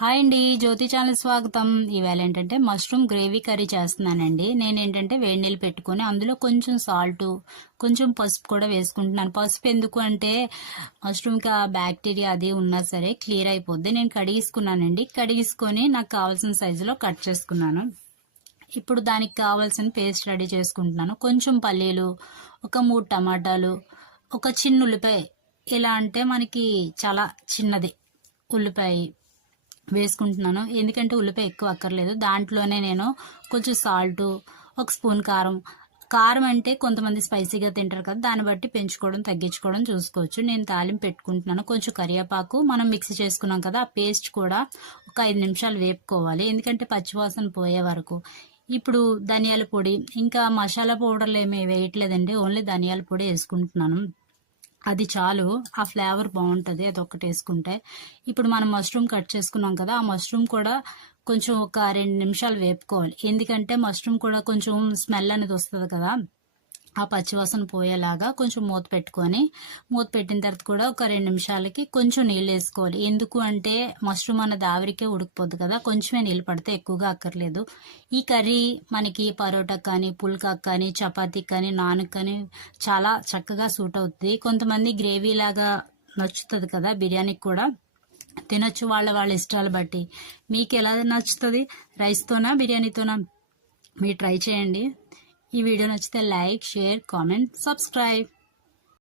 Hi అండి, జ్యోతి channel స్వాగతం. ఇవాళ ఏంటంటే మష్రూమ్ గ్రేవీ కర్రీ చేస్తున్నానండి. నేనేంటంటే వేడి నీళ్ళు పెట్టుకొని అందులో కొంచెం సాల్ట్, కొంచెం పసుపు కూడా వేసుకుంటున్నాను. పసుపు ఎందుకు అంటే మష్రూమ్కి ఆ బ్యాక్టీరియా అది ఉన్నా సరే క్లియర్ అయిపోద్ది. నేను కడిగేసుకున్నానండి. కడిగేసుకొని నాకు కావాల్సిన సైజులో కట్ చేసుకున్నాను. ఇప్పుడు దానికి కావాల్సిన పేస్ట్ రెడీ చేసుకుంటున్నాను. కొంచెం పల్లీలు, ఒక 3 టమాటాలు, ఒక చిన్న ఉల్లిపాయ. ఎలా అంటే మనకి చాలా చిన్నది ఉల్లిపాయ వేసుకుంటున్నాను. ఎందుకంటే ఉల్లిపాయ ఎక్కువ అక్కర్లేదు. దాంట్లోనే నేను కొంచెం సాల్ట్, ఒక స్పూన్ కారం. కారం అంటే కొంతమంది స్పైసీగా తింటారు కదా, దాన్ని బట్టి పెంచుకోవడం తగ్గించుకోవడం చూసుకోవచ్చు. నేను తాలింపు పెట్టుకుంటున్నాను. కొంచెం కరివేపాకు, మనం మిక్సీ చేసుకున్నాం కదా ఆ పేస్ట్ కూడా ఒక 5 నిమిషాలు వేపుకోవాలి. ఎందుకంటే పచ్చివాసన పోయే వరకు. ఇప్పుడు ధనియాల పొడి, ఇంకా మసాలా పౌడర్లు ఏమీ వేయట్లేదండి, ఓన్లీ ధనియాల పొడి వేసుకుంటున్నాను. అది చాలు, ఆ ఫ్లేవర్ బాగుంటుంది అది ఒక్కటి వేసుకుంటే. ఇప్పుడు మనం మష్రూమ్ కట్ చేసుకున్నాం కదా, ఆ మష్రూమ్ కూడా కొంచెం ఒక 2 నిమిషాలు వేపుకోవాలి. ఎందుకంటే మష్రూమ్ కూడా కొంచెం స్మెల్ అనేది వస్తుంది కదా, ఆ పచ్చివాసన పోయేలాగా కొంచెం మూత పెట్టిన తర్వాత కూడా ఒక 2 నిమిషాలకి కొంచెం నీళ్ళు వేసుకోవాలి. ఎందుకు అంటే మష్రూమ్ అన్నది ఆవిరికే ఉడికిపోద్ది కదా, కొంచెమే నీళ్ళు పడితే, ఎక్కువగా అక్కర్లేదు. ఈ కర్రీ మనకి పరోటా కానీ, పుల్కాకి కానీ, చపాతీకి కానీ, నాన్కి కానీ చాలా చక్కగా సూట్ అవుతుంది. కొంతమంది గ్రేవీ లాగా నచ్చుతుంది కదా, బిర్యానీకి కూడా తినొచ్చు, వాళ్ళ ఇష్టాలు బట్టి. మీకు ఎలా నచ్చుతుంది, రైస్తోనా బిర్యానీతోనా? మీరు ట్రై చేయండి. ఈ వీడియో నచ్చితే లైక్, షేర్, కామెంట్, సబ్స్క్రైబ్.